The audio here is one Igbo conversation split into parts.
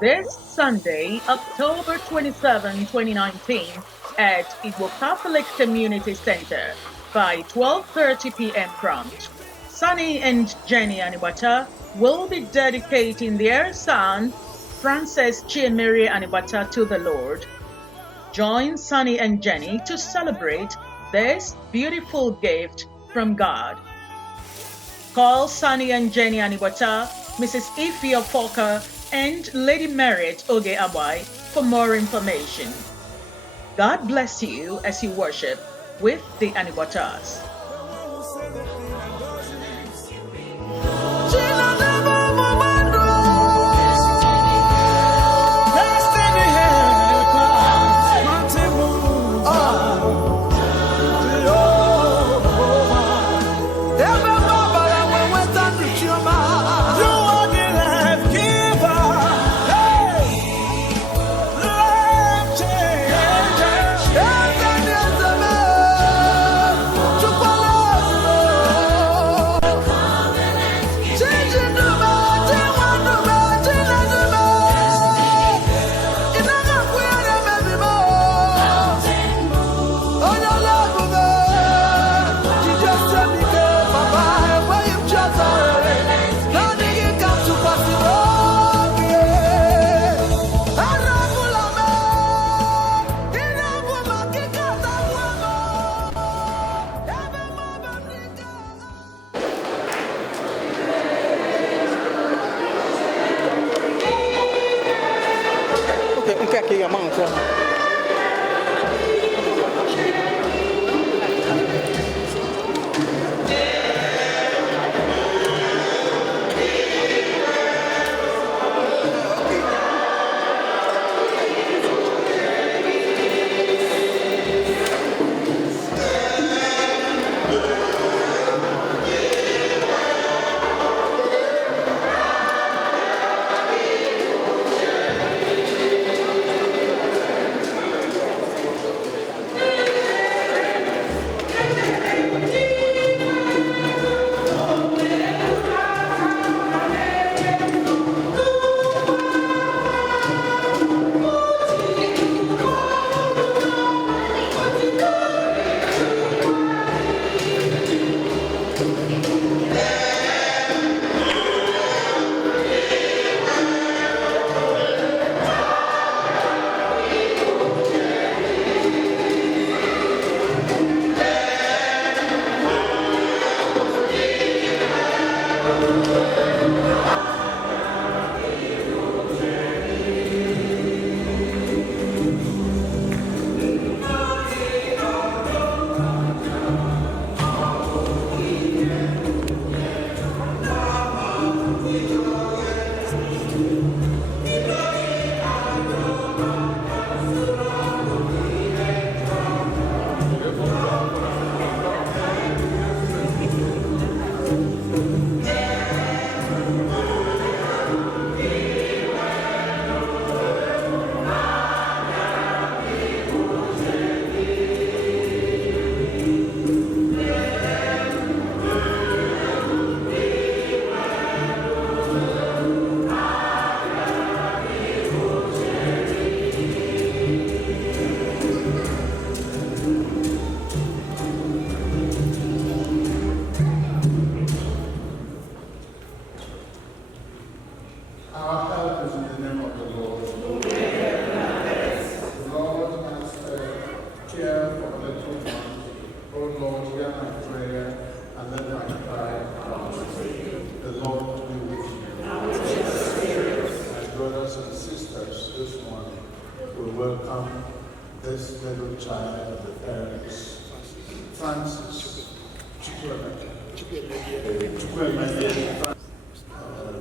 This Sunday, October 27, 2019, at Igbo Catholic Community Center by 12:30 p.m. prompt, Sunny and Jenny Anibata will be dedicating their son, Frances Chiemere Anibata, to the Lord. Join Sunny and Jenny to celebrate this beautiful gift from God. Call Sunny and Jenny Anibata, Mrs. Ifia Foka, and Lady Merit Oge Abai for more information. God bless you as you worship with the Anibatas.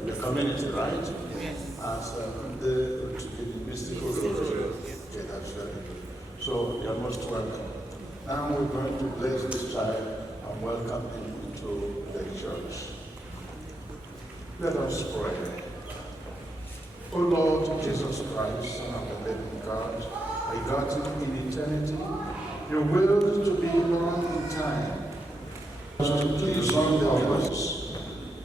The community, right? Yes. As the mystical rosary. Okay, that's very good. So you're most welcome. Now we're going to bless this child and welcome him into the church. Let us pray. O Lord Jesus Christ, Son of the living God, begotten in eternity, you willed to be born in time, to please on the us.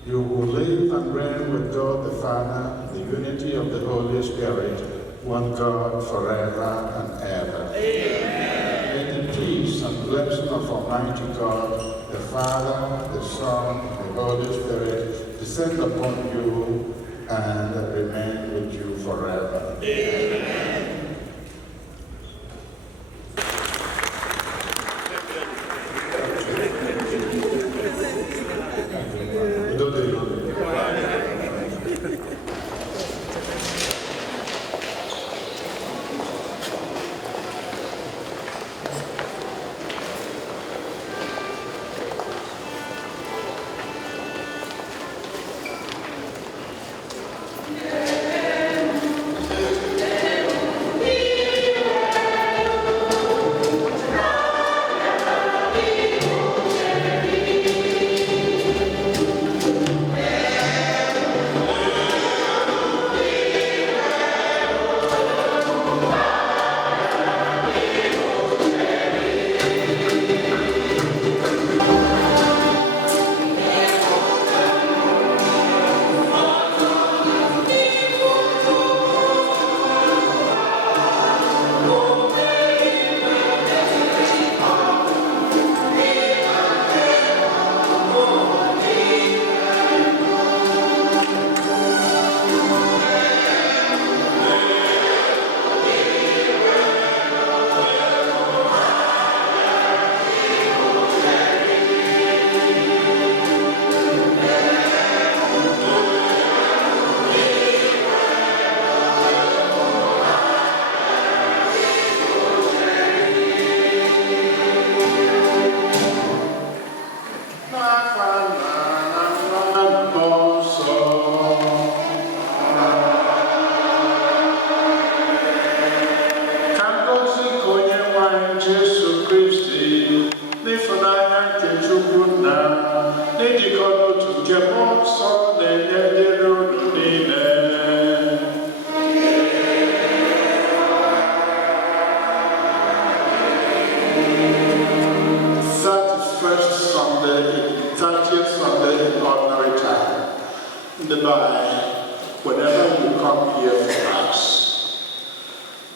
You will live and reign with God the Father, the unity of the Holy Spirit, one God forever and ever. Amen. May the peace and blessing of Almighty God, the Father, the Son, the Holy Spirit, descend upon you and remain with you forever. Amen.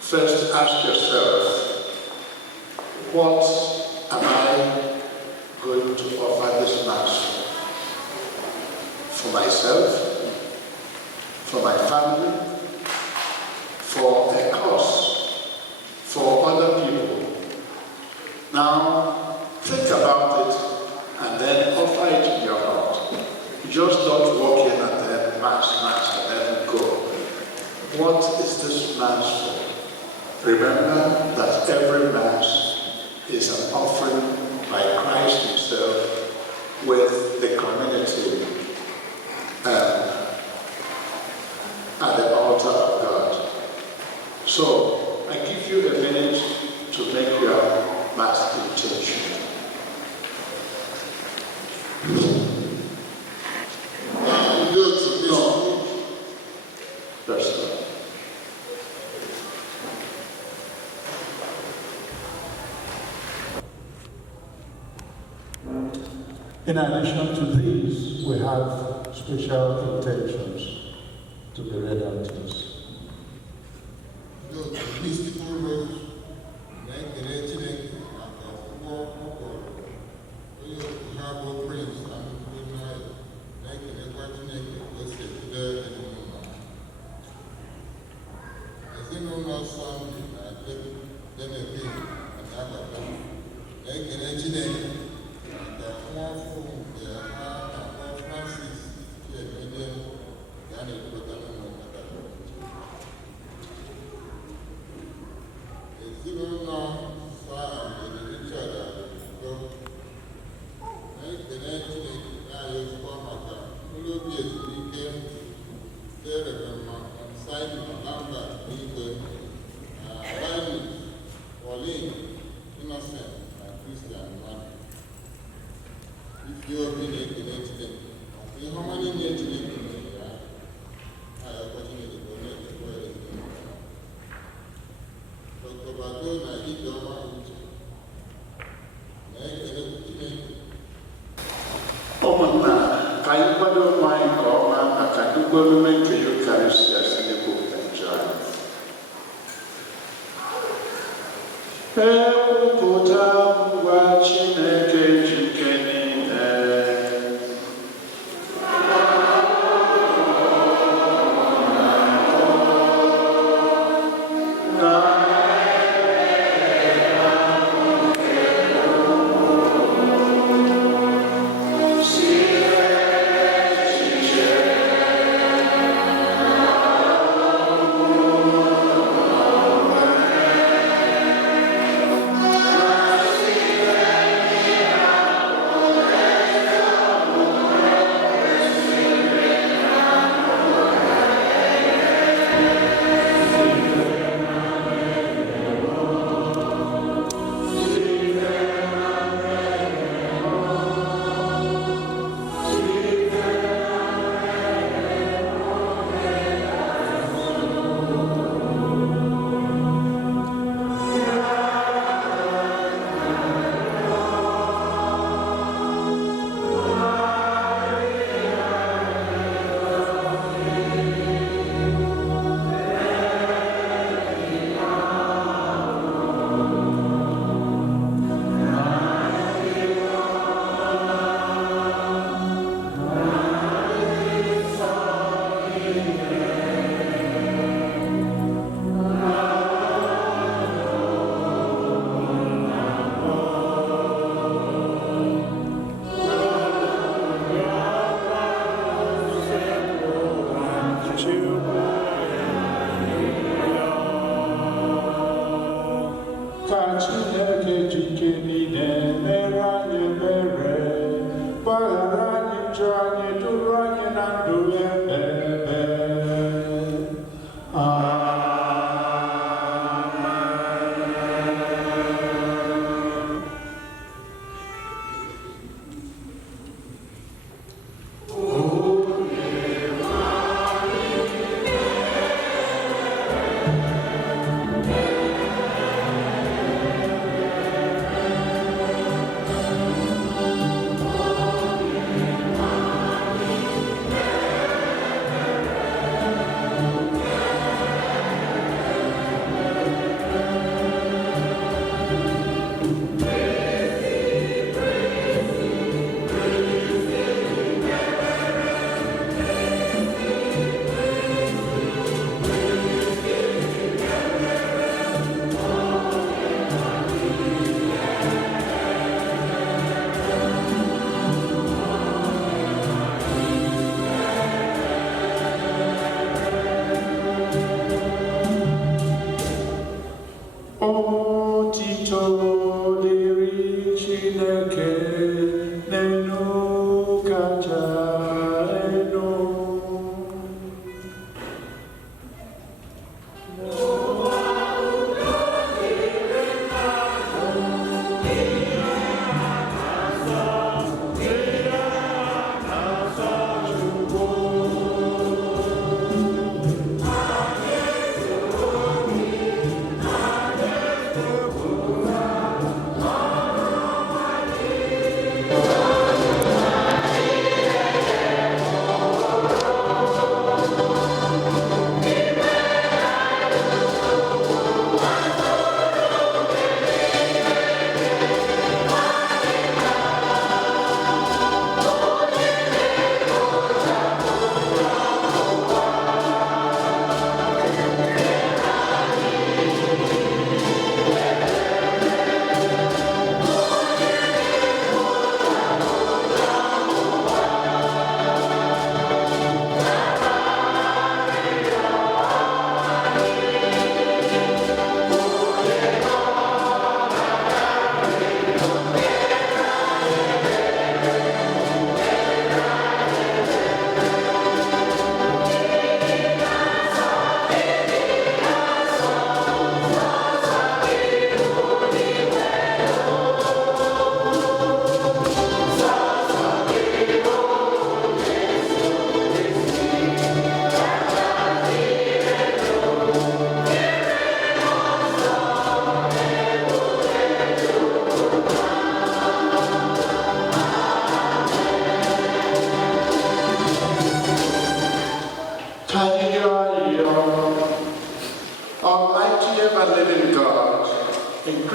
First ask yourself, what am I going to offer this Mass for myself, for my family, for a cause, for other people? Now, think about it and then offer it in your heart. You just don't walk in and then Mass, and then go. What is this Mass for? Remember that every Mass is an offering by Christ Himself with the community at the altar of God. So, I give you a minute to make your Mass intention. In addition to these, we have special intentions to be read out to us.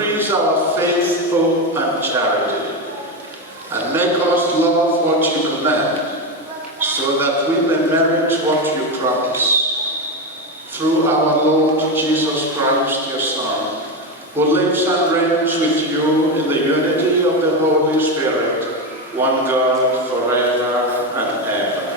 increase our faith, hope, and charity, and make us love what you command, so that we may merit what you promise. Through our Lord Jesus Christ, your Son, who lives and reigns with you in the unity of the Holy Spirit, one God, forever and ever.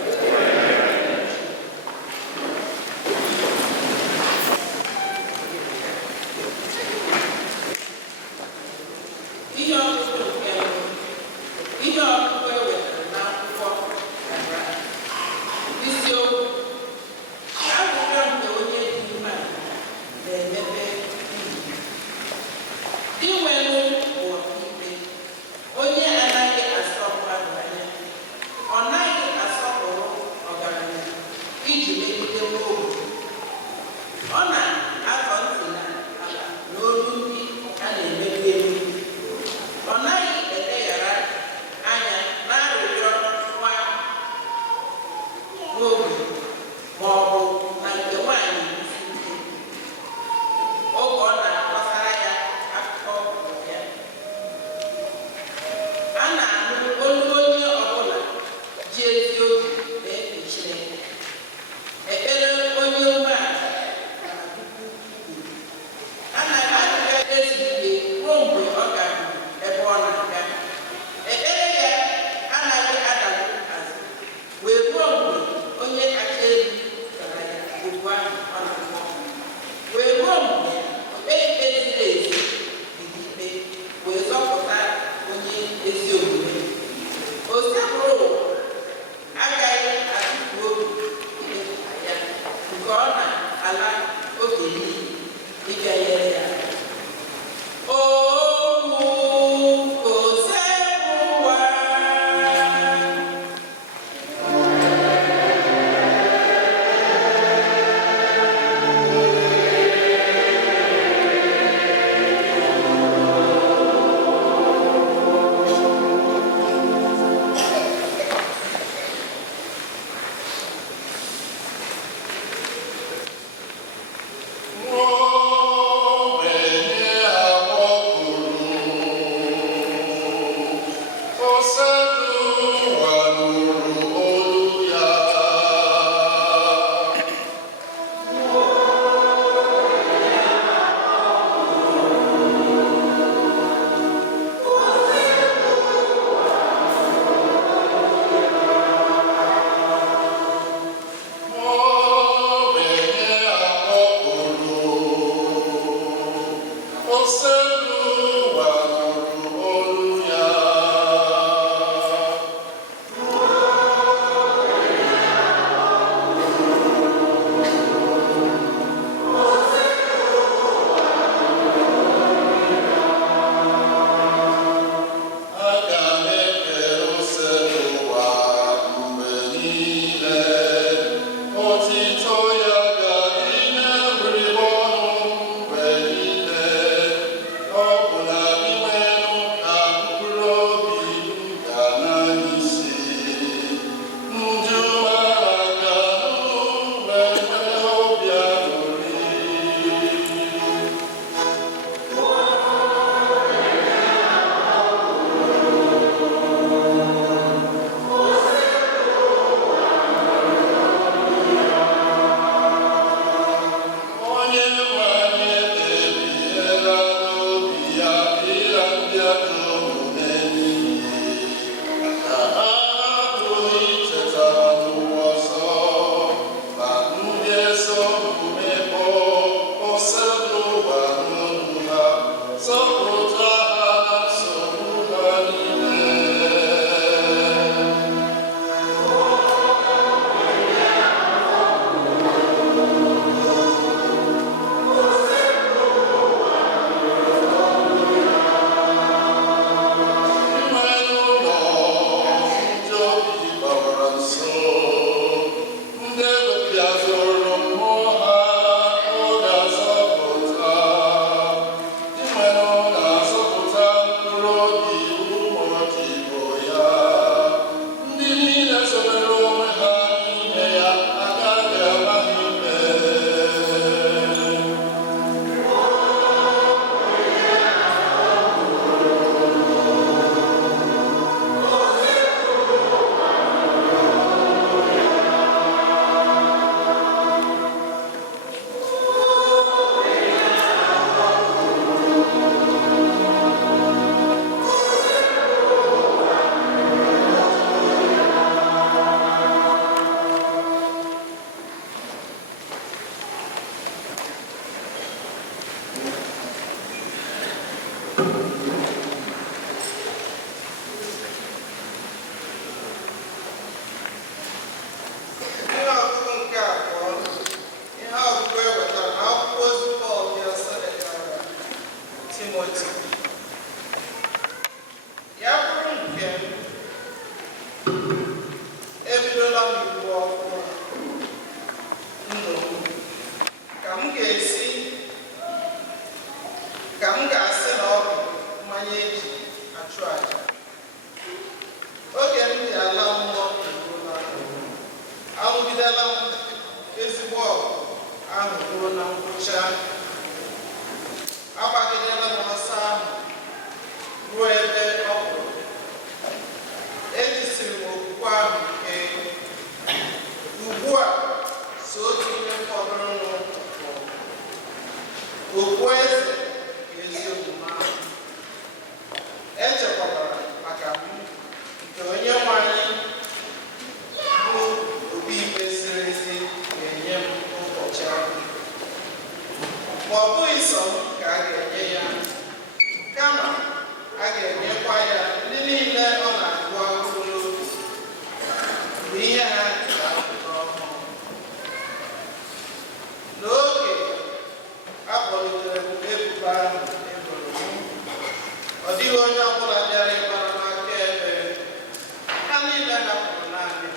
ahụ ruo na ngwụcha. Agbagidela m ọsọ ahụ ruo ebe ọ bụ. Ejisiri m okwukwe ahụ ike. Ugbu a so otu ihe fọdụrụnụ bụ okpueze nke ezi omume ahụ. Echekwabara maka m nke Onyenwe anyị bụ obi ikpe ziri ezi ga-enye m n'ụbọchị ahụ. Ma ọ bụghị sọ m ka a ga-enye ya, kama a ga-enyekwa ya ndị niile ọ na-agụ agụụ n'obi mgbe ihe ha ga-apụta ọhụrụ. N'oge a kpọlitere m ebubo ahụ eboro m, ọ dịghị onye ọbụla bịara ịgbara m akaebe. Ha niile hapụrụ naanị m,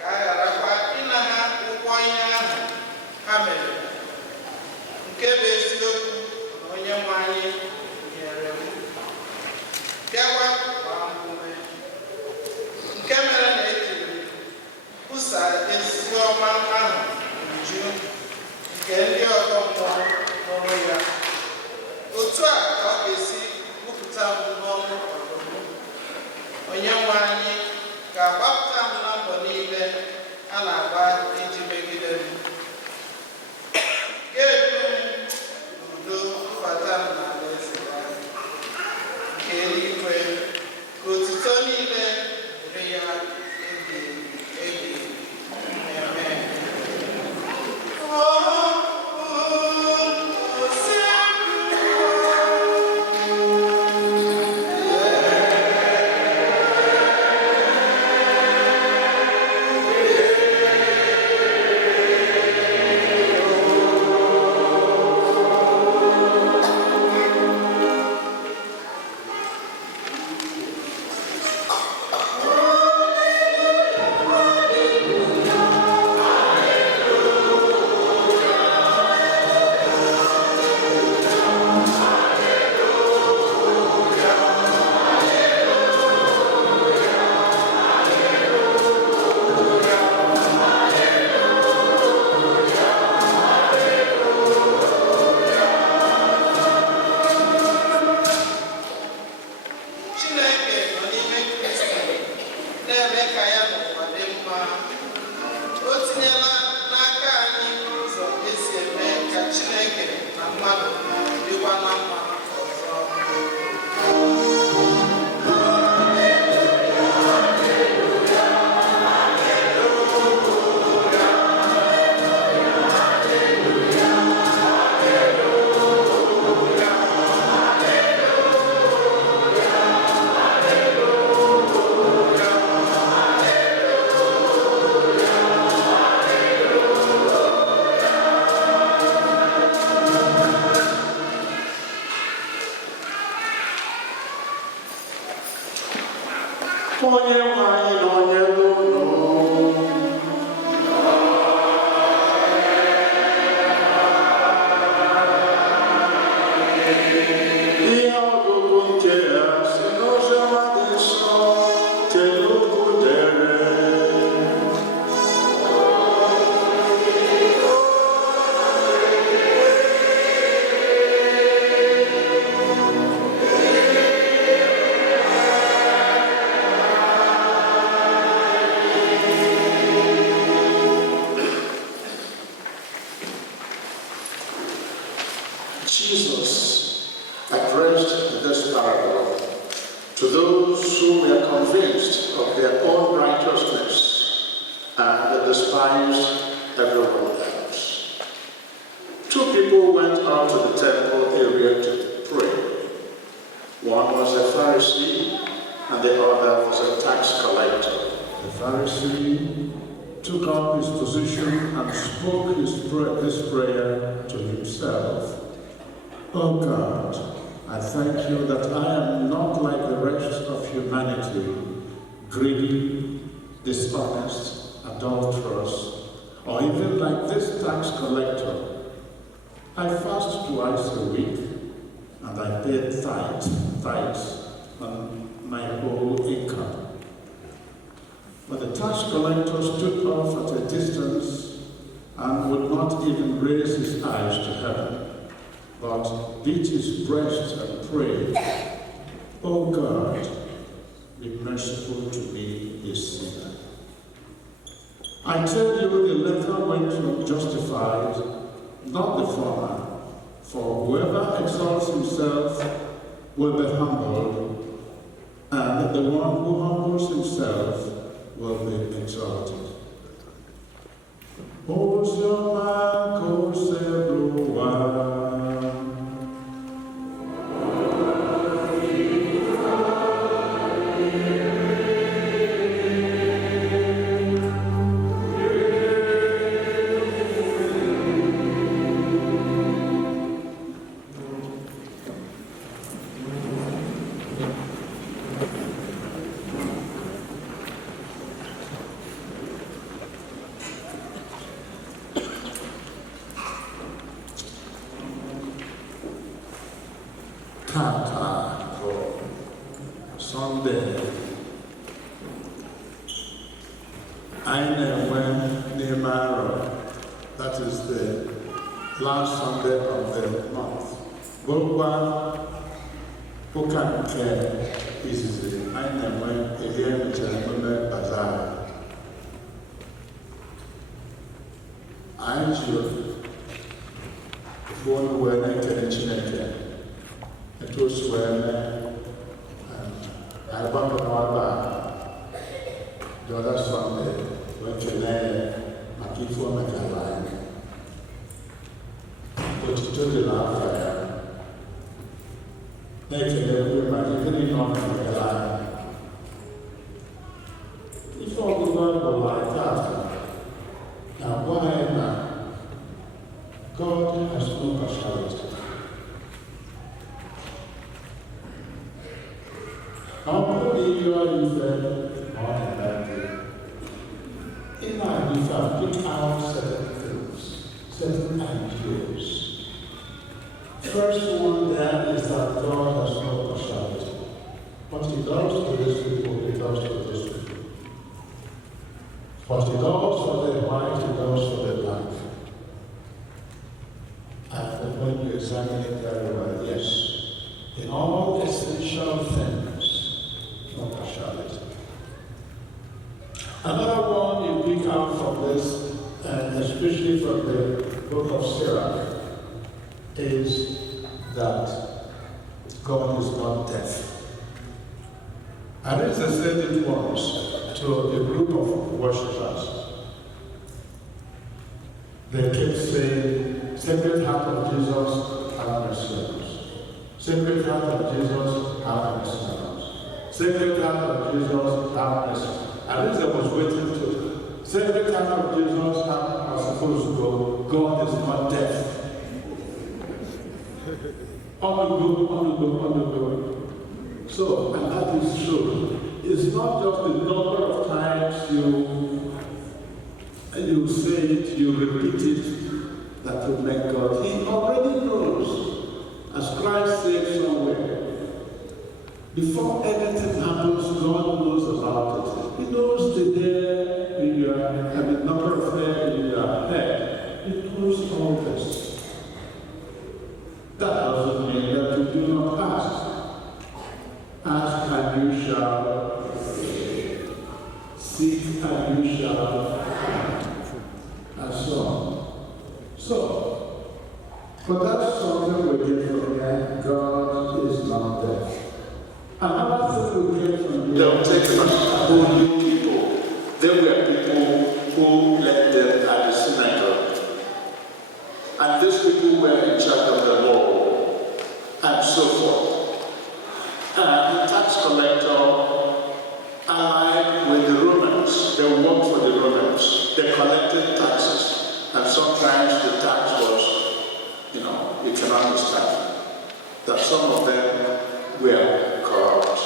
ka a gharakwa ịna ha ụgwọ ihe ahụ ha mere, nke bụ eziokwu na Onyenwe anyị nyere m. Bịakwa gbaa m ume, nke mere na ejiri kwusa ezi ọma ahụ n'uju nke ndị ọgọ mmụọ mụrụ ya. Otu a ka ọ ga-esi kwupụta m n'ọnụ ọdụm. Onyenwe anyị ga-agbapụta m na mbọ niile a na-agba iji megide m. Ga-ebu m n'udo bata m n'alaeze ya nke eluigwe, ka otuto niile dịrị ya ebighị ebi. Amen. Jesus addressed this parable to those who were convinced of their own righteousness and despised everyone else. Two people went out to the temple area to pray. One was a Pharisee and the other was a tax collector. The Pharisee took up his position and spoke this prayer to himself. Oh God, I thank you that I am not like the rest of humanity, greedy, dishonest, adulterous, or even like this tax collector. I fast twice a week, and I pay tithes on my whole income. But the tax collector stood off at a distance and would not even raise his eyes to heaven, but beat his breast and prayed, O God, be merciful to me, a sinner. I tell you, the latter went justified, not the former. For whoever exalts himself will be humbled, and the one who humbles himself will be exalted. For Sunday, I went near Maro. That is the last Sunday of the month. Boba Pukanke is the I went again to Bazaar. I should go where I can. It was when I went to Marba the other Sunday, went to Makifo Makaline, but to the Lafayette. Next, everybody getting on Makaline. If all the world were like that, now why not? God has no partiality. How many you are in our life, pick out certain things, certain ideas. First one there is that God has no partiality. What he does to these people, he does to these people. What he does for the white, he does for the black. And when you examine it very well, yes, in all essential things, no partiality. Another one you pick out from this, and especially from the book of Sirach, is that God is not deaf. And it's said it once to a group of worshippers. They kept saying, Sacred Heart of Jesus, have mercy on us. Sacred Heart of Jesus, have mercy on us. Sacred Heart of Jesus, have mercy. At least I was waiting to. Sacred Heart of Jesus, how was supposed to go. God is not deaf. On the go. So, and that is true. It's not just the number of times you say it, you repeat it, that will make God. He already knows, as Christ said somewhere, before anything happens, God knows about it. He knows the hair in your, and the number of hair in your head. He knows all this. That doesn't mean that you do not ask. Ask and you shall receive. Seek and you shall find. And so on. So, but that's something we get from here. God is not deaf. Another thing we get from here. They'll take who knew people. There were people who led them at the synagogue. And these people were in charge of the law, and so forth. And the tax collector allied with the Romans. They worked for the Romans. They collected taxes. And sometimes the tax was, you can understand that some of them were corrupt.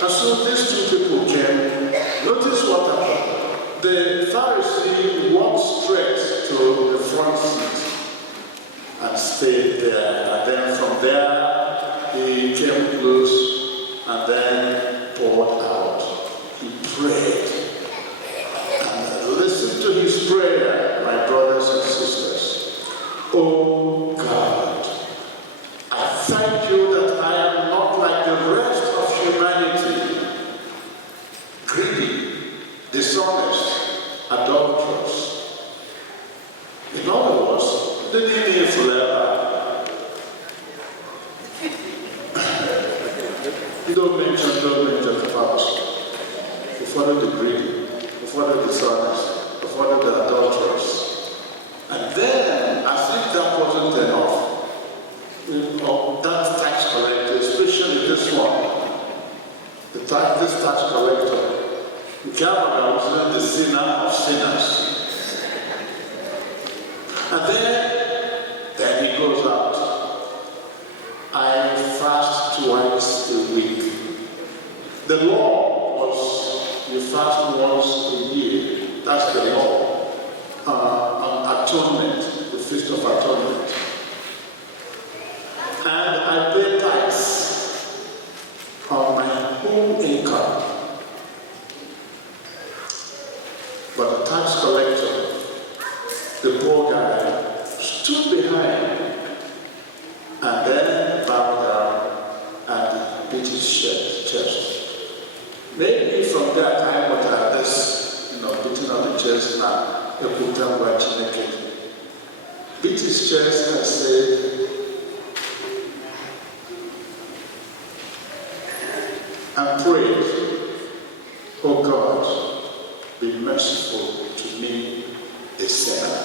And so these two people came. Notice what happened. The Pharisee walked straight to the front seat and stayed there. And then from there, he came close and then poured out. He prayed. And listen to his prayer. greedy, dishonest, adulterous. In other words, they didn't live forever. Don't mention the past. You follow the greedy, you follow the dishonest, you follow the adulterous. And then, as if that wasn't enough, that tax collector, especially this one, this tax collector, God was the sinner of sinners. And then he goes out. I fast twice a week. The law was you fast once a year. That's the law. Atonement, the Feast of Atonement. And I pay tax on my whole income. But the tax collector, the poor guy, stood behind and then bowed down and beat his chest. Maybe from that time, what I this, beating on the chest now, a put down watching naked. Beat his chest and said, and prayed, "Oh God, be merciful to me, a sinner."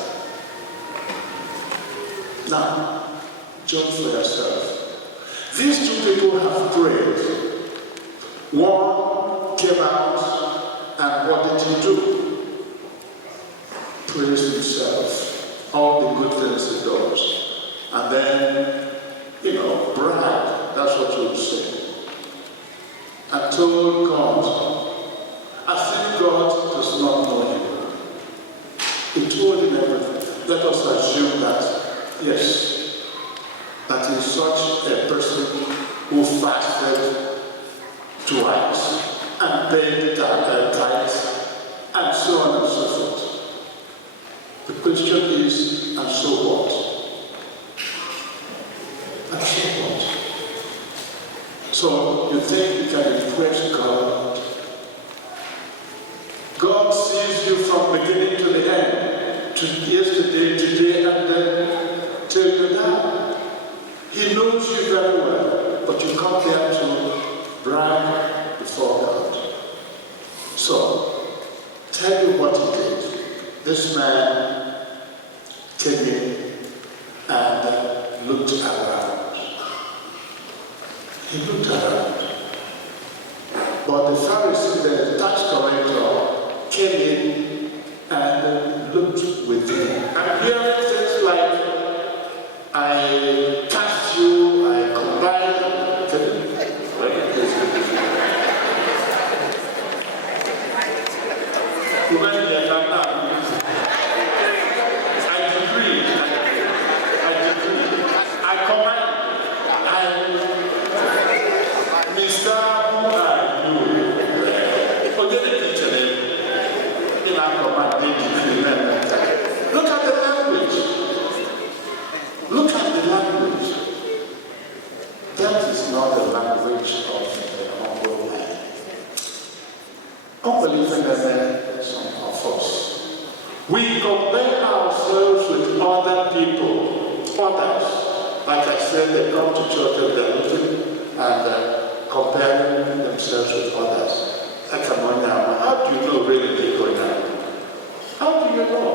Now, judge for yourself. These two people have prayed. One came out, and what did he do? Praise himself, all the good things he does. And then, brag, that's what you would say. And told God, as if God does not know him. He told him everything. Let us assume that, yes, that is such a person who fasted twice and paid tithes and so on and so forth. The question is, and so what? And so what? So you think you can impress God? God sees you from beginning to the end, to yesterday, today, and then till you die. He knows you very well, but you come here to brag before God. So, tell you what he did. This man came in and looked around. He looked around. But the Pharisee, the tax collector, came in and looked within. And hearing things like, I cast you, I combine. I combine. Look at the language. Look at the language. That is not the language of the humble man. Unbelieving men, some of us, we compare ourselves with other people, others. Like I said, they come to church and they're looking and comparing themselves with others. Like how do you know really they're going down? How do you know?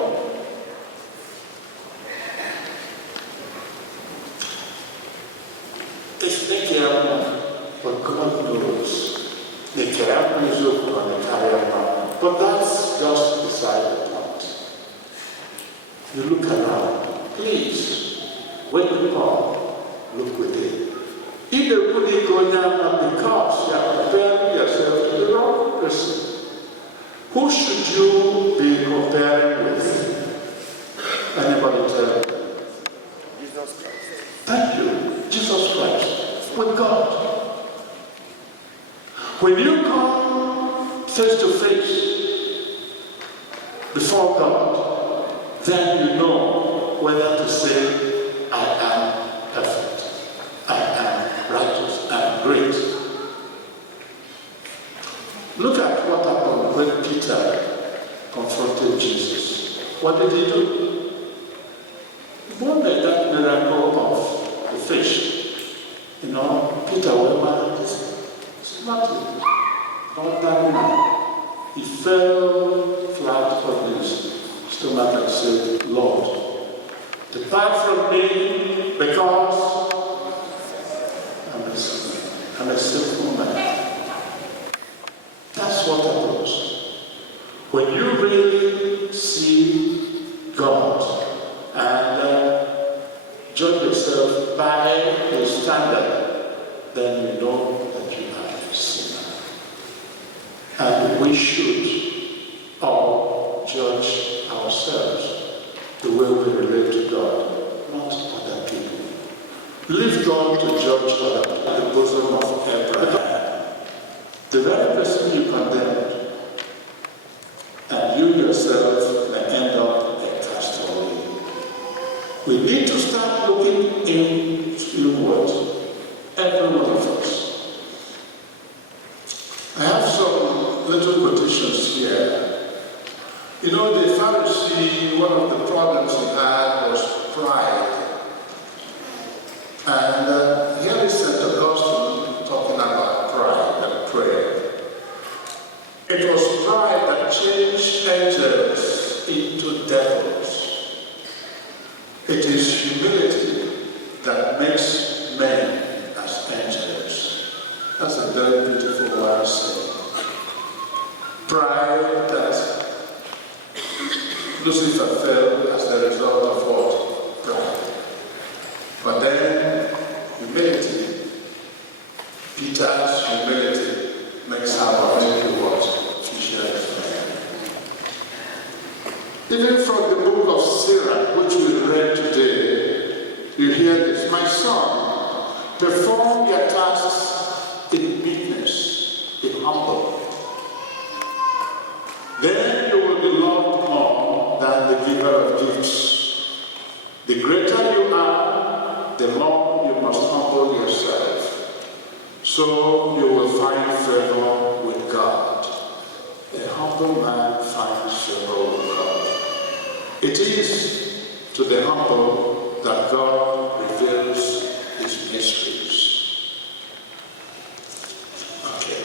It's the careful, but God knows. The careful is open on the careful. But that's just beside the point. You look around. Please, when you come, look within. If you really go down because you are comparing yourself to the wrong person, who should you be comparing with? Anybody tell me? Jesus Christ. Thank you, Jesus Christ, with God. When you come face to face before God, then you know whether to say, I am perfect, I am righteous, I am great. Look at at what happened when Peter confronted Jesus. What did he do? He won't make that miracle of the fish. You know, Peter went, it's nothing. Not that man. He fell flat on his stomach and said, Lord, depart from me because I'm a sinful man. That's what happens. When you really see God and judge yourself by His standard, then you know that you are a sinner. And we should all judge ourselves the way we relate to God, not other people. Leave God to judge others at the bosom of Abraham. The very person you condemned, and you yourself may end up a castaway. We need to start looking inward, every one of us. I have some little quotations here. You know, the Pharisee, one of the problems he had was pride. And here is St. Augustine talking about pride and prayer. It was pride that changed angels into devils. It is humility that makes men as angels. That's a very beautiful word to say. Pride that Lucifer fell as a result of what? Pride. But then, humility, Peter's humility, makes our into what? Fishers. Even from the book of Sirach, which we read today, you hear this: my son, perform your tasks in meekness, in humble. Then you will be loved more than the giver of gifts. The greater you are, the more you must humble yourself. So you will find favor with God. A humble man finds favor with God. It is to the humble that God reveals His mysteries. Okay.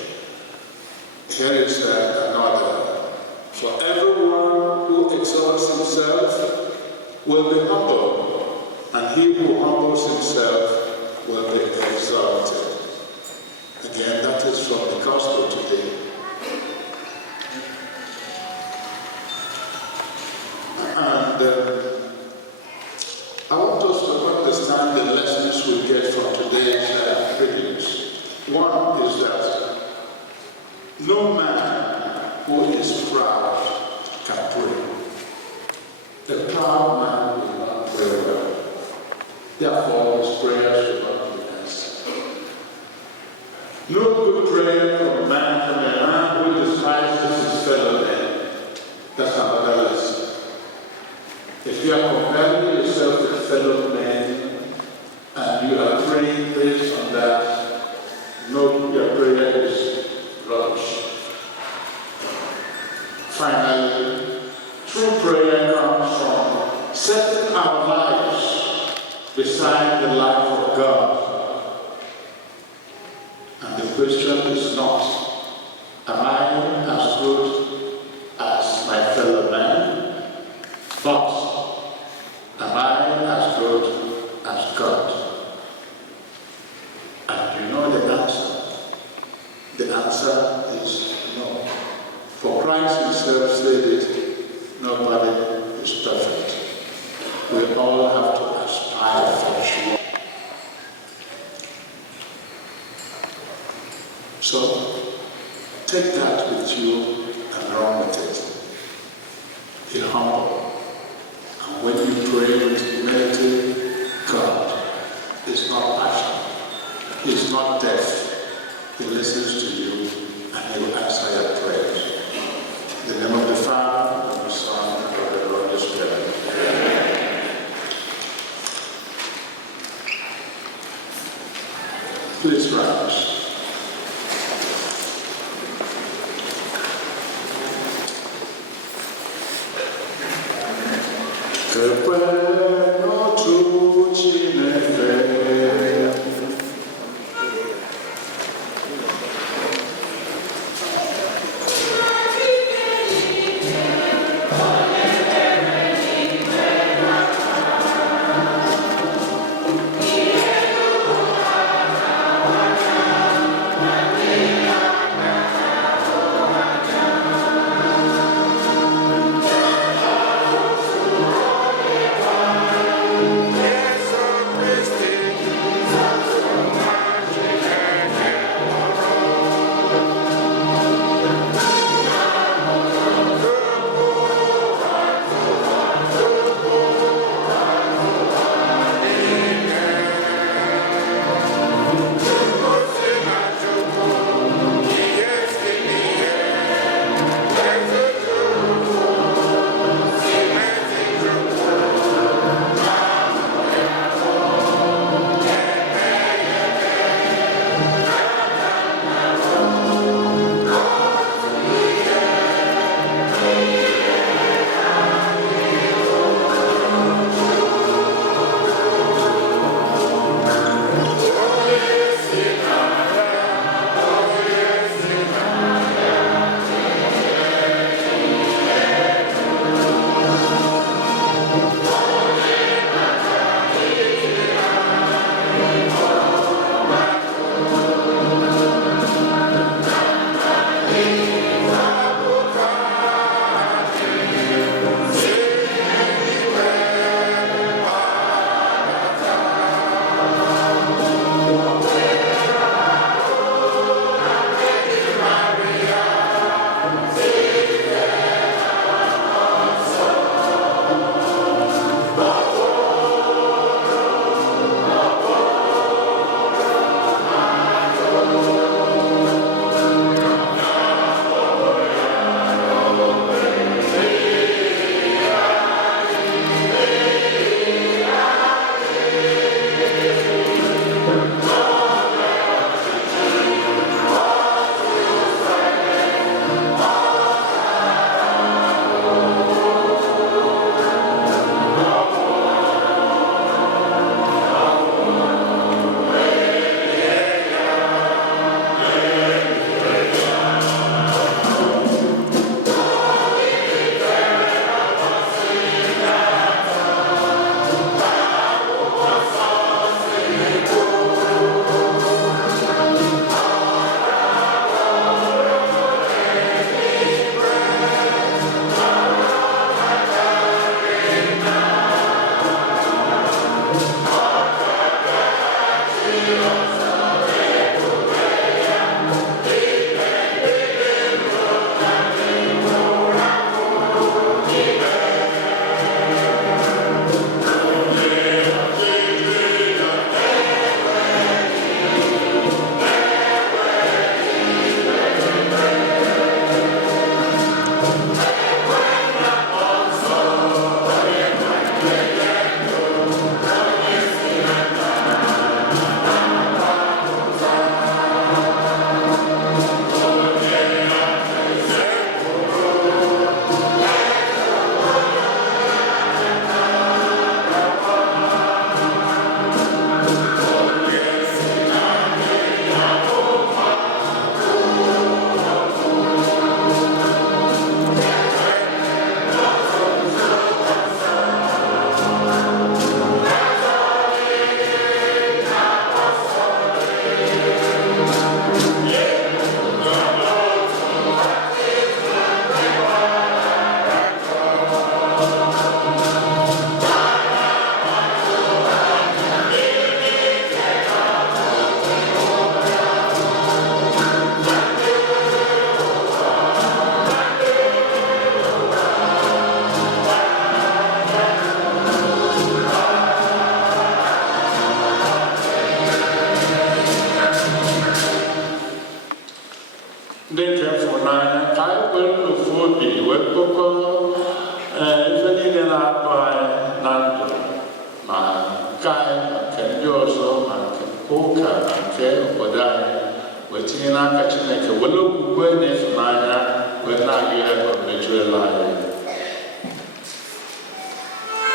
Here is another. For everyone who exalts himself will be humble, and he who humbles himself will be exalted. Again, that is from the Gospel today. And I want us to understand the lessons we get from today's readings. One is that no man who is proud can pray. The proud man will not pray well. Therefore, his prayers will not be answered. No good prayer from a man who despises his fellow man. That's another lesson. If you are comparing yourself with fellow men and you are praying based on that, no, your prayer is rubbish. Finally, true prayer comes from setting our lives beside the life of God. And the question is not, am I as good as my fellow man? But, am I as good as God? And you know the answer. The answer is no. For Christ Himself said it, nobody is perfect. We all have to aspire for sure. So, take that with you and run with it. Be humble. And when you pray with humility, God is not passionate. He is not deaf. He listens to you and He will answer your prayers. In the name of the Father, and the Son, and of the Holy Spirit. Please rise.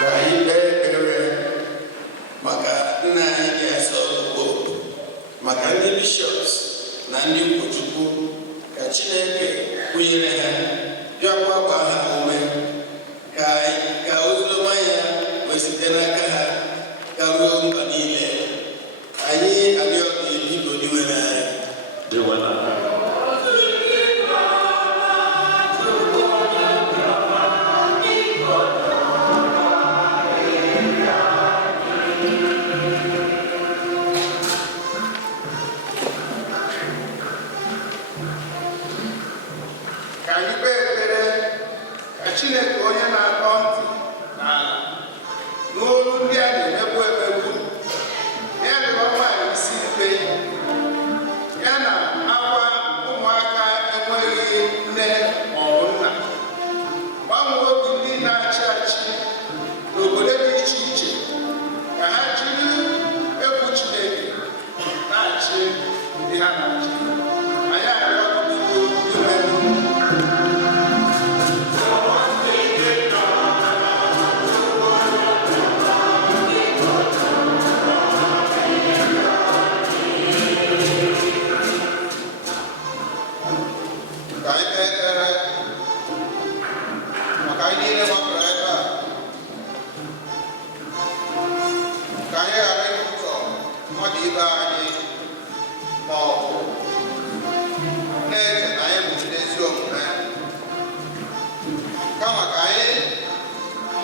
Right. bishops na ndị ụkọchukwu ka Chineke kwenyere ha bịakwa gba ha ume ka oziọma ya wee site n'aka ha garuo mba niile. Anyị arịọ gị biko diwere anyị. Chineke onye na-akpọ ntị n'ala n'olu ndị a na-emegbu emegbu, ya rịọ nwaanyị isi ikpe, ya na akwa ụmụaka enweghị nne maọbụ nna, gbanwee obi ndị na-achị achị n'obodo dị iche iche ka ha jiri egwu Chineke na-achị ndị ha na-achị. Anyị arịọ biko imerụ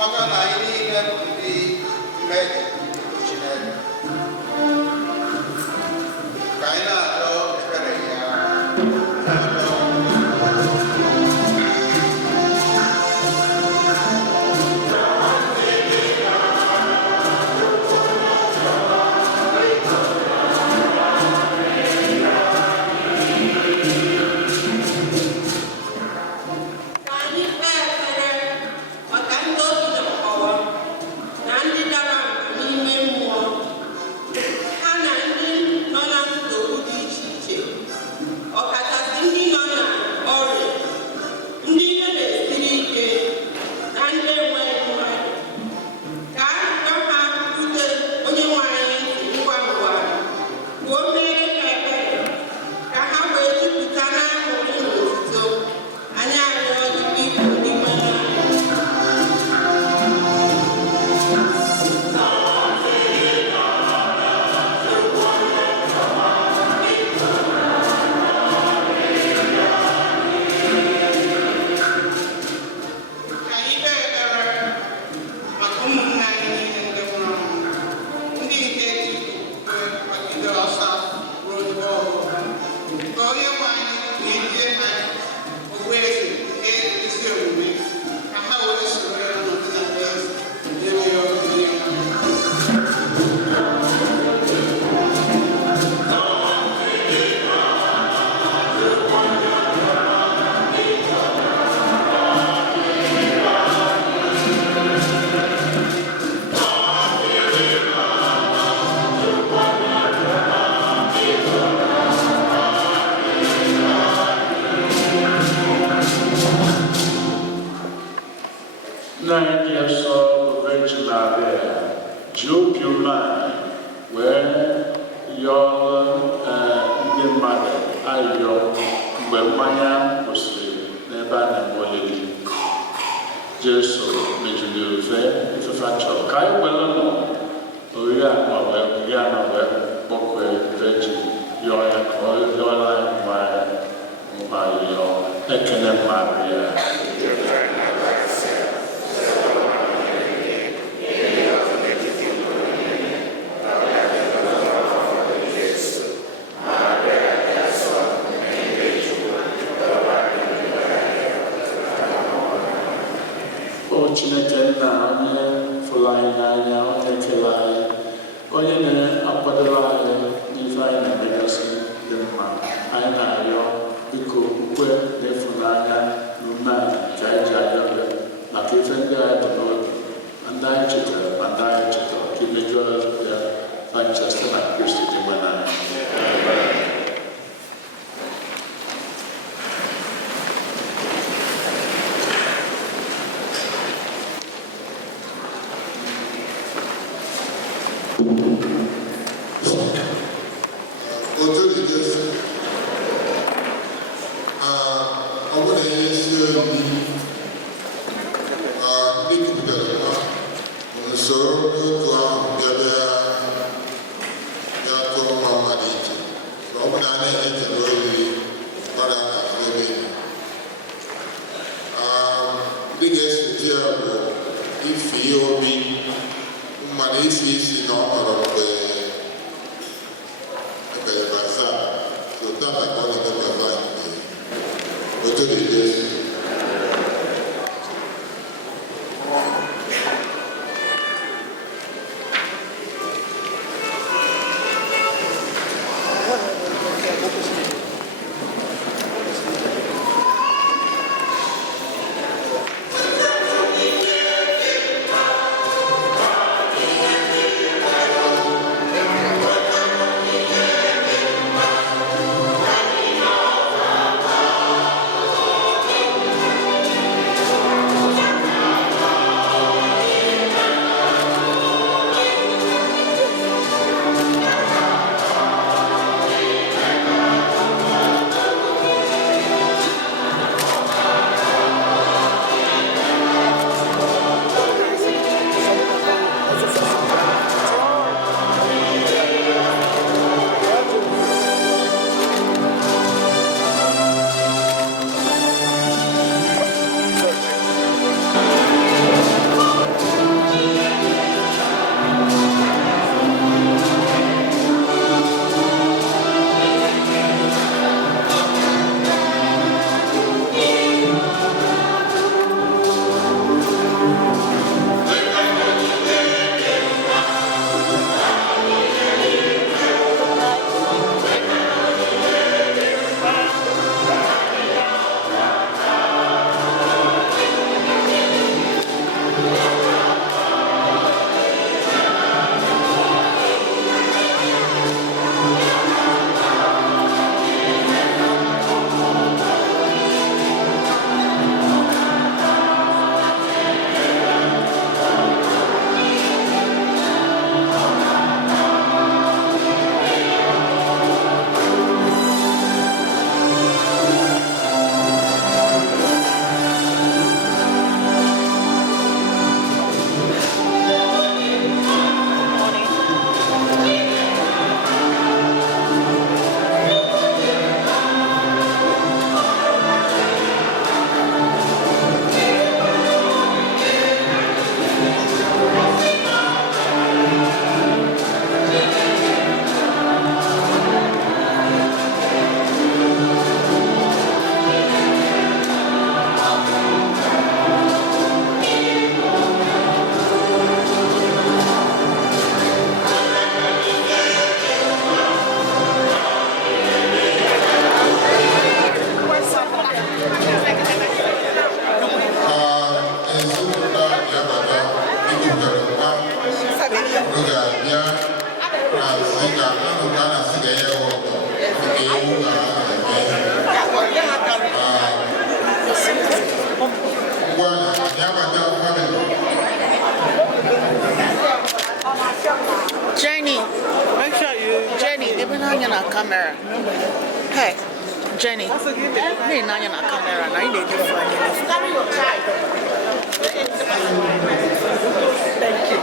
maka na anyị niile bụ ndị mmehie Chineke, ka anyị na-arịọ ebere ya. Otu Jenny, make sure you. Jenny, even on your camera. Hey, Jenny, me on your camera. Now you need to find it. Carry your child. Thank you.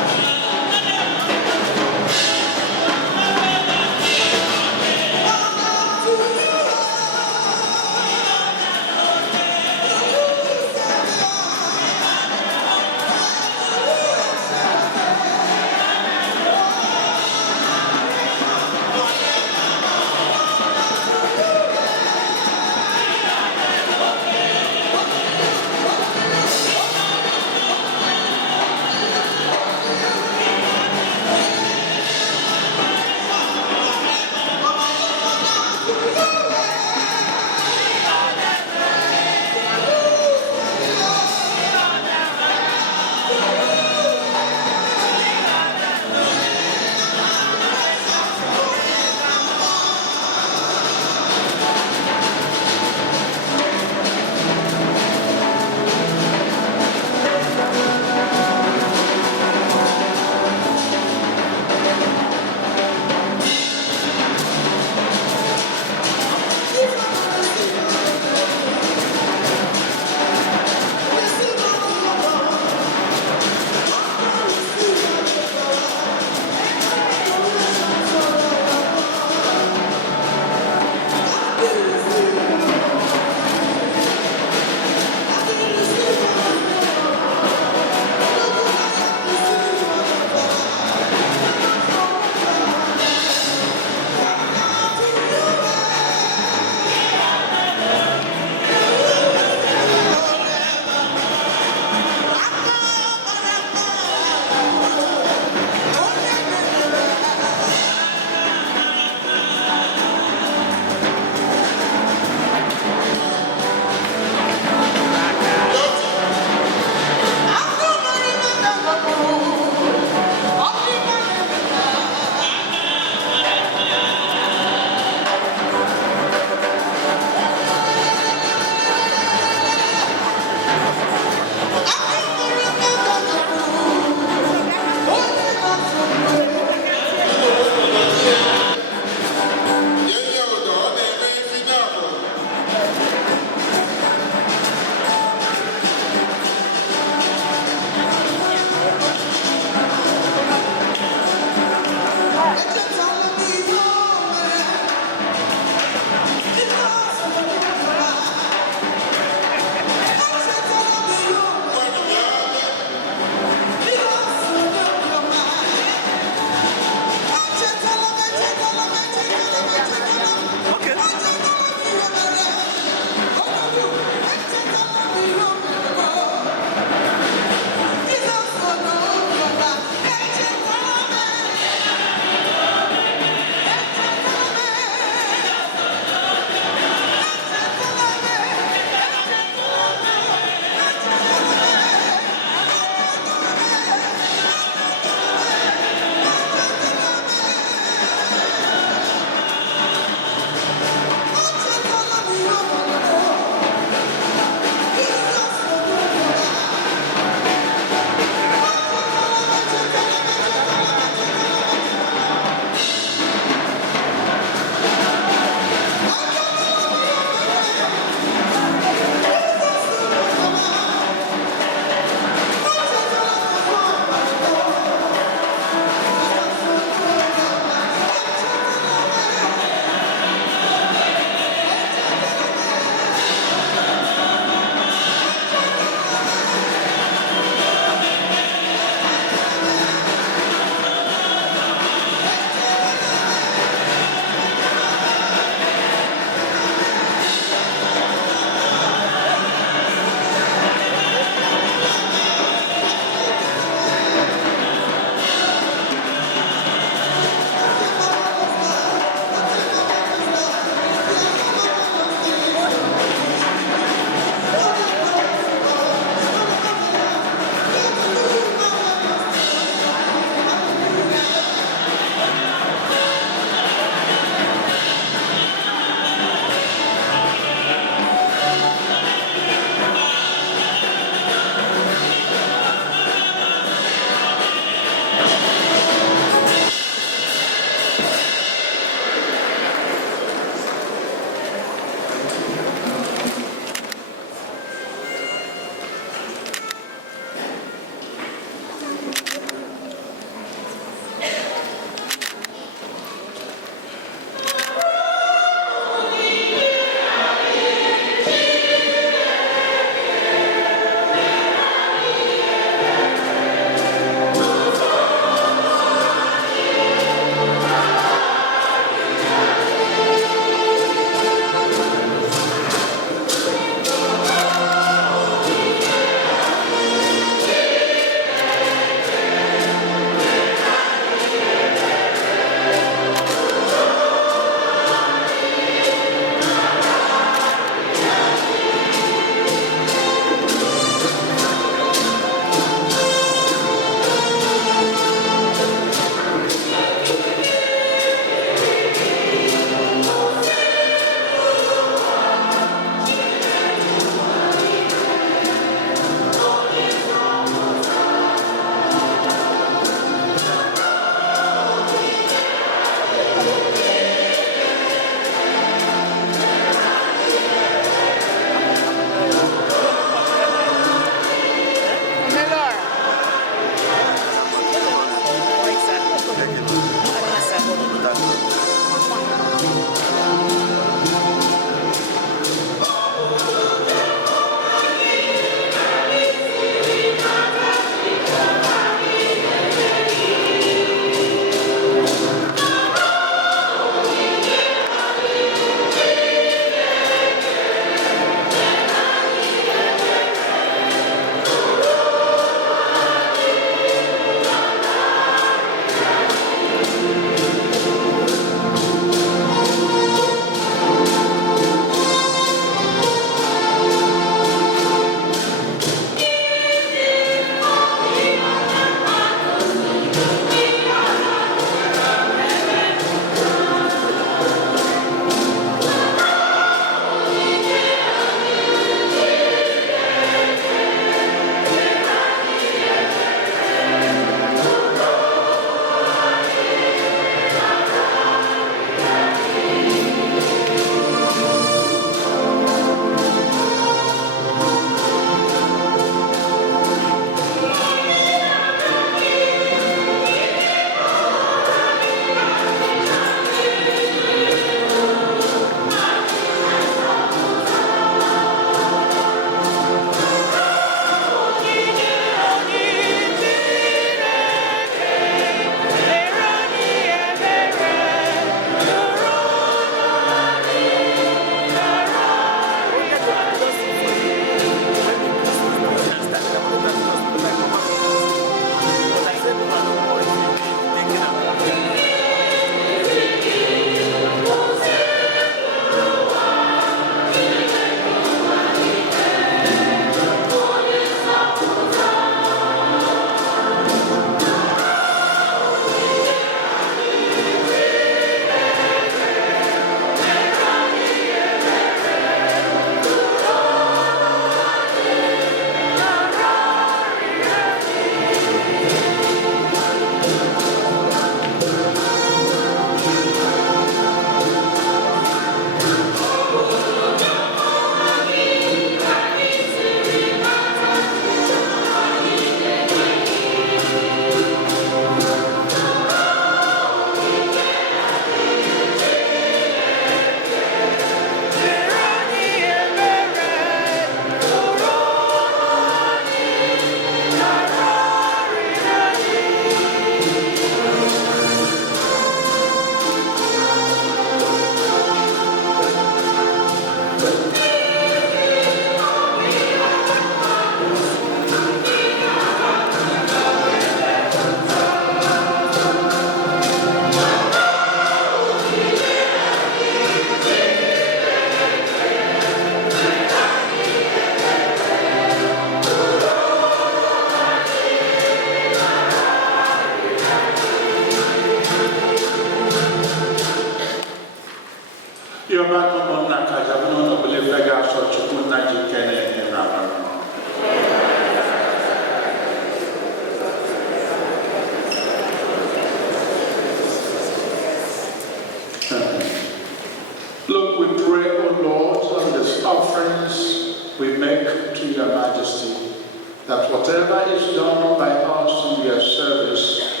that whatever is done by us in your service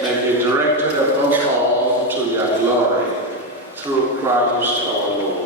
may be directed above all to your glory, through Christ our Lord.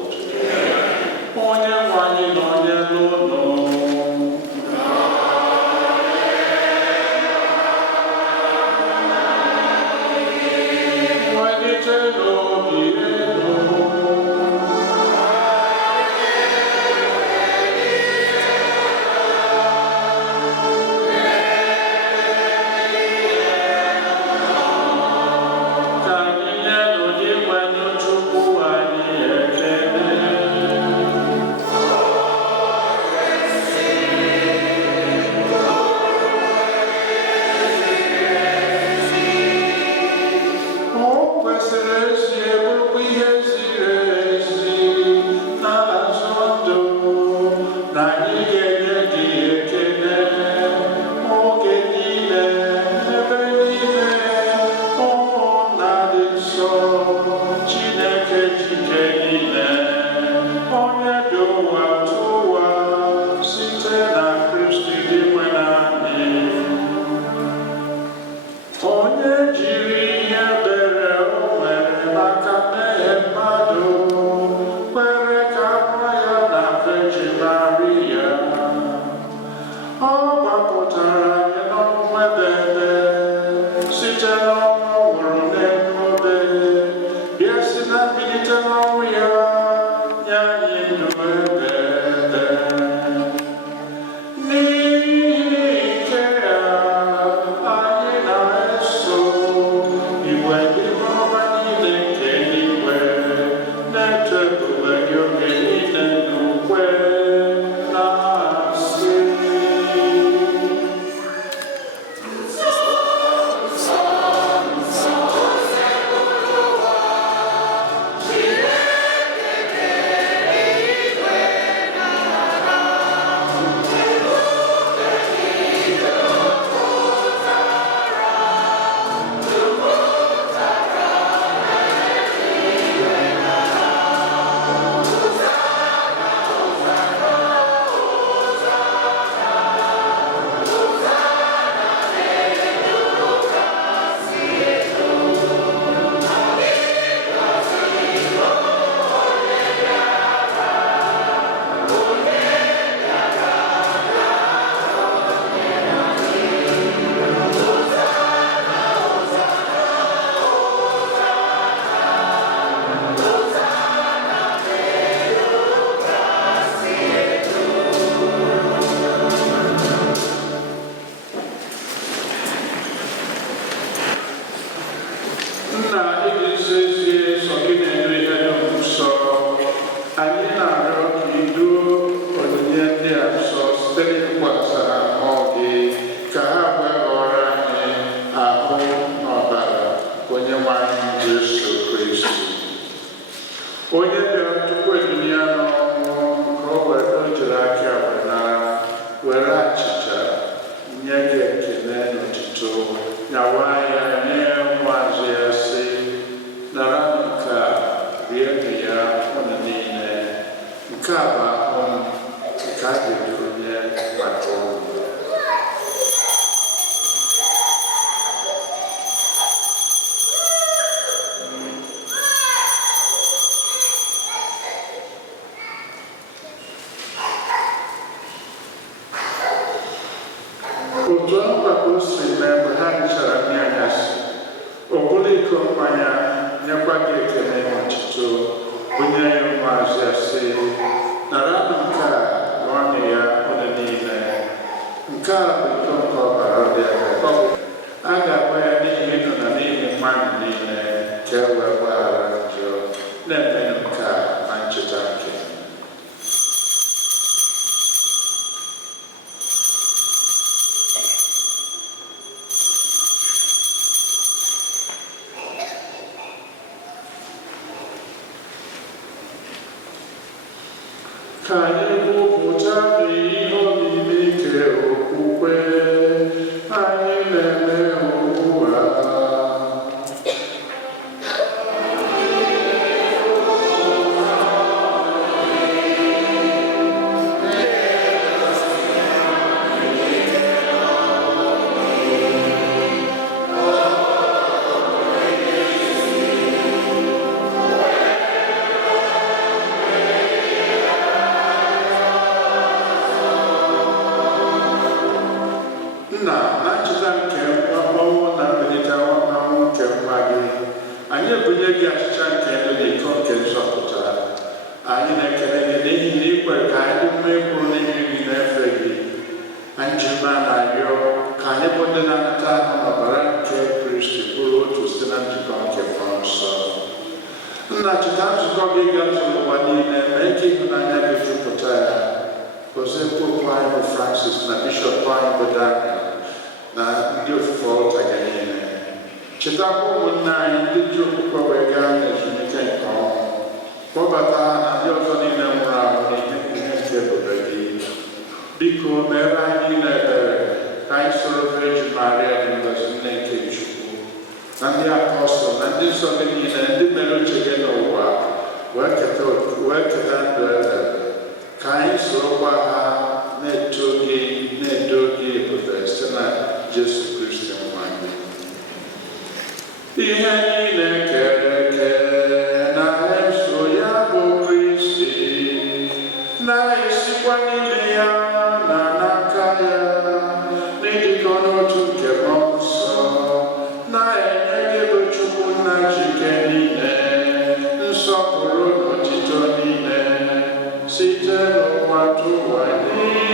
gị achịcha nke ndụ na iko nke nzọpụta. Anyị na-ekele gị n'ihi na ikwe ka anyị dị mma ịbụrụ n'ime gị na-efe gị. Anyị ji mma na-arịọ ka anyị bụ ndị na-anata ahụ n'ọbara nke Kristi bụrụ otu site na njikọ nke mmụọ nsọ. Nna, cheta nzukọ gị ga-azụrụ ụwa niile, mee ka ịhụnanya gị jupụta ya. Gozie Pope anyị bụ Francis na Bishọp anyị bụ Daniel na ndị ofufe ọlta gị niile. Chetakwa ụmụnna anyị ndị ji okwukwe wee gaa n'ezumike nke ọnwụ. Kpọbata ha na ndị ọzọ niile nwụrụ anwụ n'ihe nke ebube gị. Biko mere anyị niile ebere ka anyị soro Virgin Maria dị ngọzi nne nke Chukwu na ndị apọstọl na ndị nsọ gị niile ndị mere uche gị n'ụwa wee keta ndụ ebe ka anyị sorokwa ha na-eto gị na-edo gị ebube site na Jesu Kristi nwa gị. Ihe niile kere eke na-eso ya bụ Kristi na-esikwa n'ime ya na n'aka ya n'ịdịkọ n'otu nke mmụọ nsọ na-enye gị bụ Chukwu nna Chike niile nsọpụrụ na otito niile site n'ụwa ụwa niile.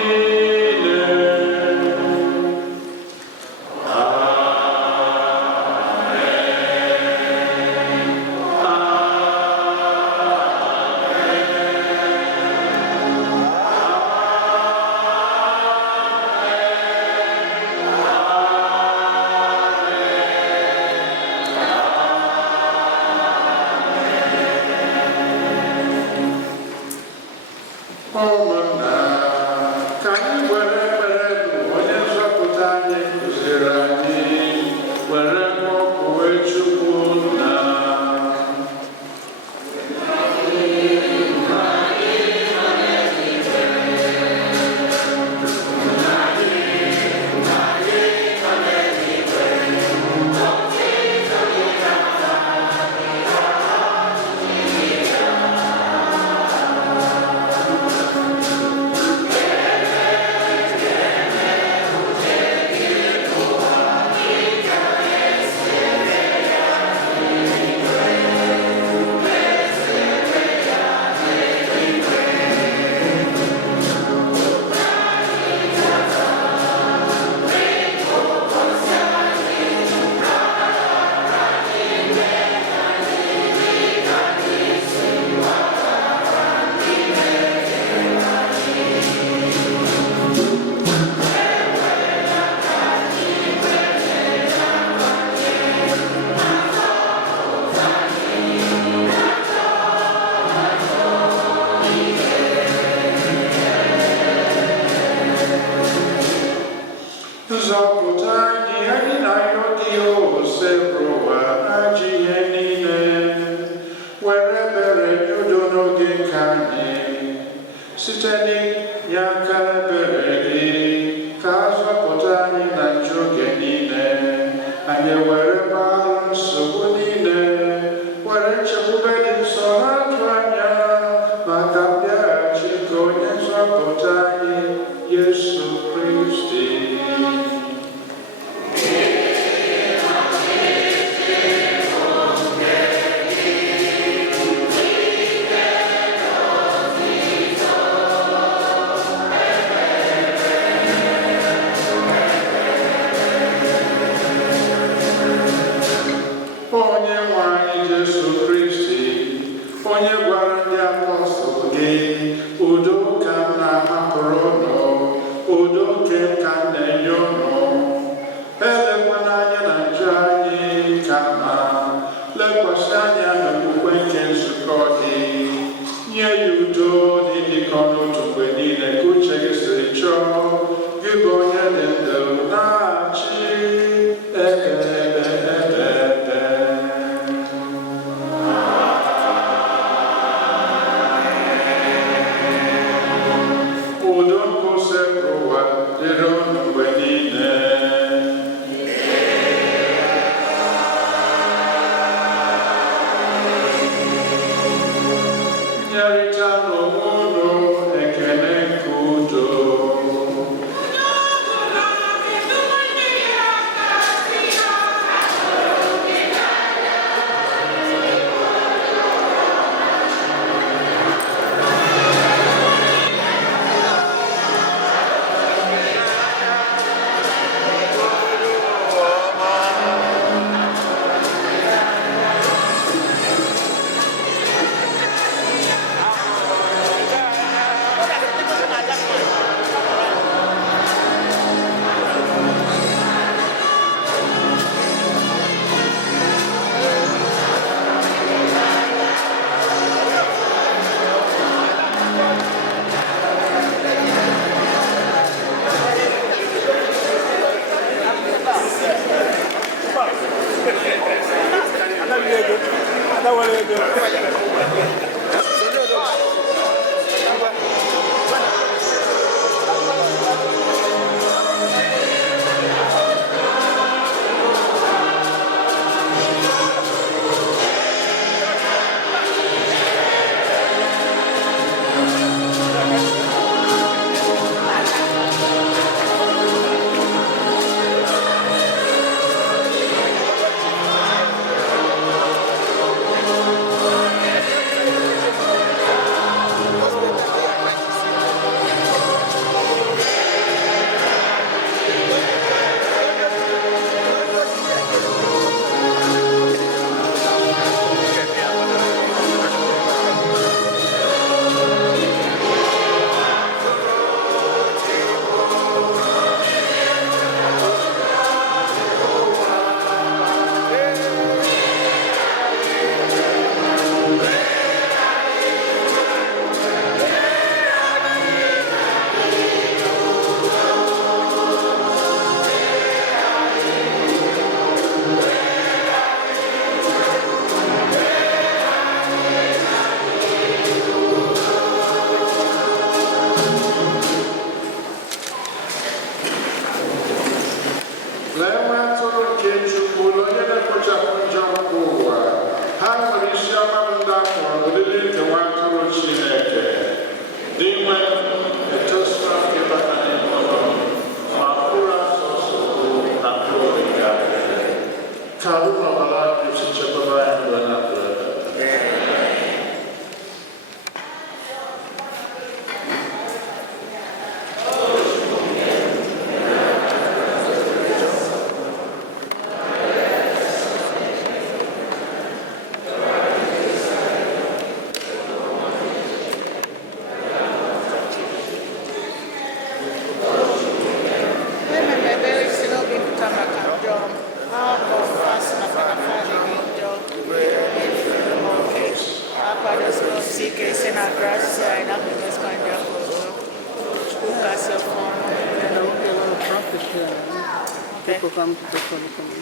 Okay. People come to the front come in.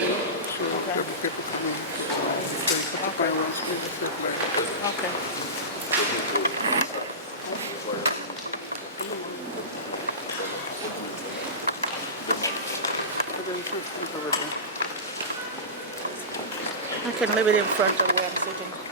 So people come in. So occupy one space. Okay. I can leave it in front of where I'm sitting.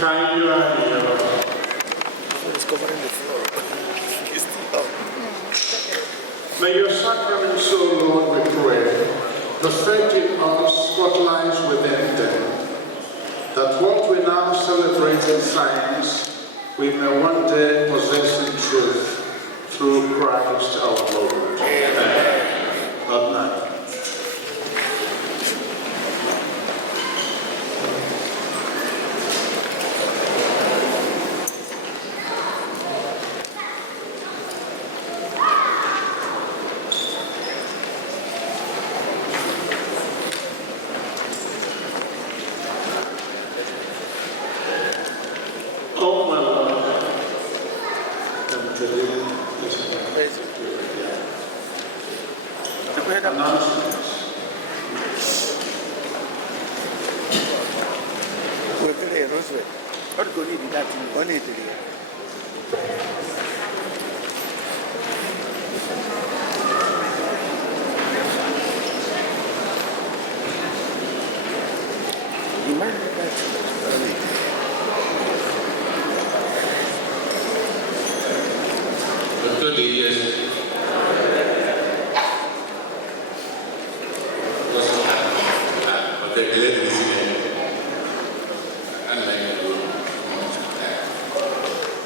Can you hear? It's covering the floor. It's still up. May your sacrament, so Lord, we pray, perfect in us what lies within them, that what we now celebrate in science, we may one day possess in truth through Christ our Lord. Amen. Good night. Oh, my Lord, I'm telling you, announcements. We're going to Roosevelt. What do you need that in one Italy? You might have that.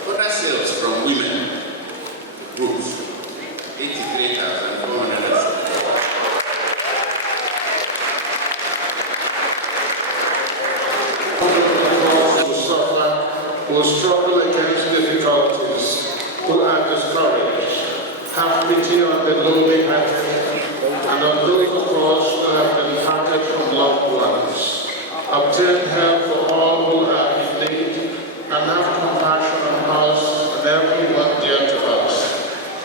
Total sales from women groups 83,400. Who struggle against difficulties, who are discouraged, have pity on the lonely hearted, and on those of us who have been parted from loved ones. Obtain help for all who are in need, and have compassion on us and everyone dear to us.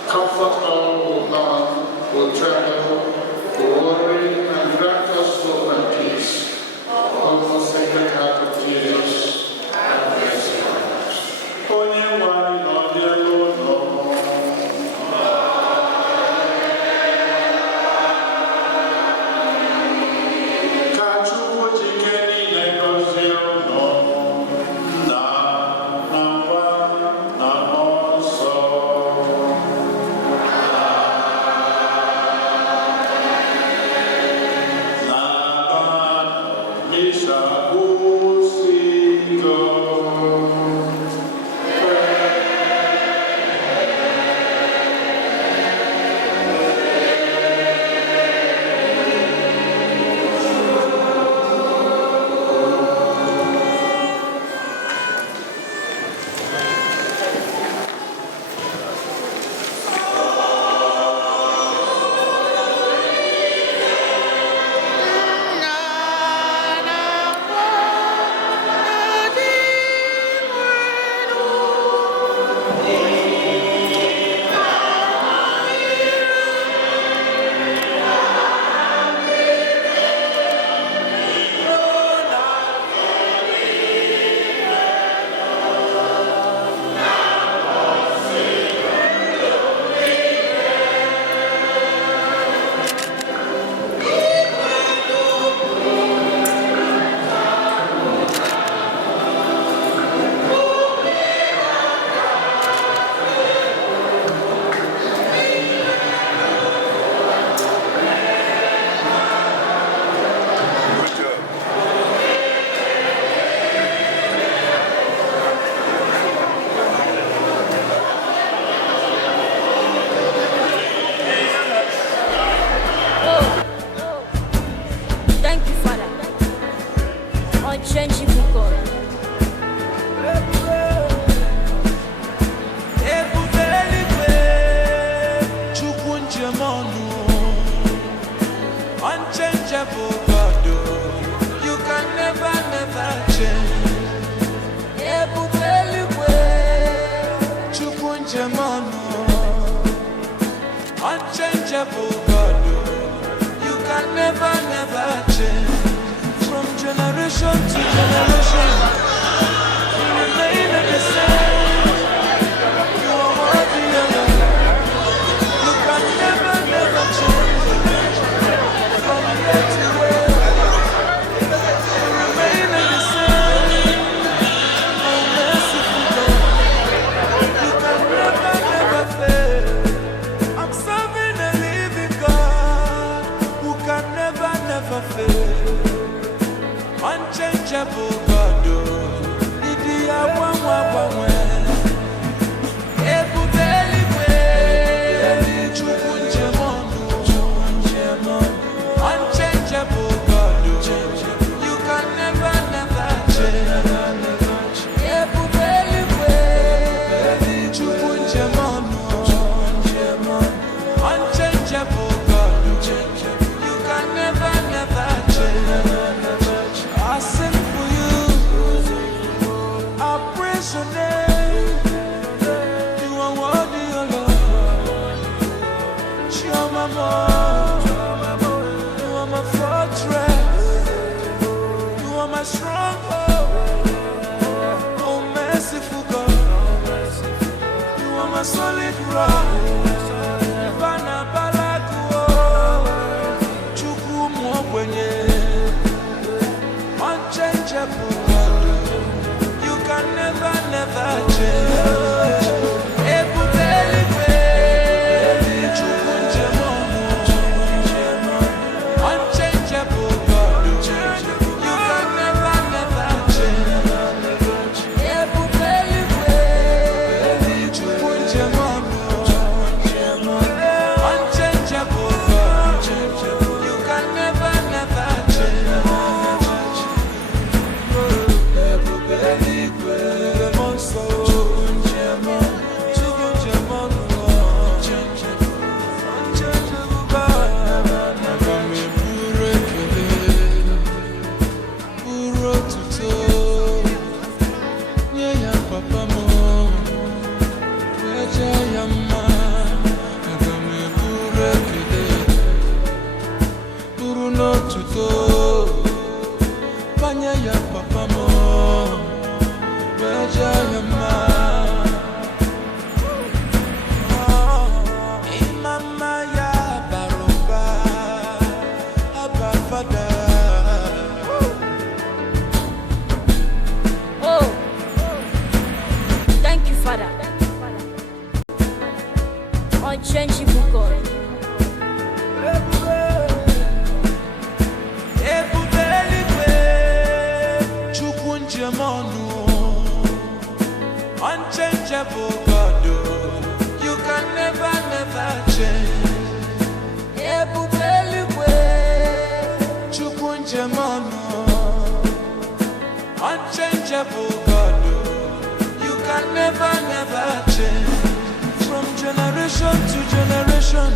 Comfort all who mourn, who tremble, who worry, and grant us hope and peace. O most Sacred Heart of Jesus, have mercy on us. Only one, Lord, dear Lord, unchangeable God, you can never, never change. Unchangeable God, you can never, never change. From generation to generation. unchangeable God. Idi awanwa. Unchangeable God, you can never change. Unchangeable God, you can never change. I sing for you, I praise your name. You are worthy, O Lord. Show my more. You are my fortress. You are my stronghold. Oh, merciful God. You are my solid rock. Bana balakuo. Chukwu mwokwenye. Unchangeable God. You can never change. Unchangeable God, you can never Unchangeable God, you can never Unchangeable God. Unchangeable God, you can never change. Unchangeable God, you can never change. From generation to generation,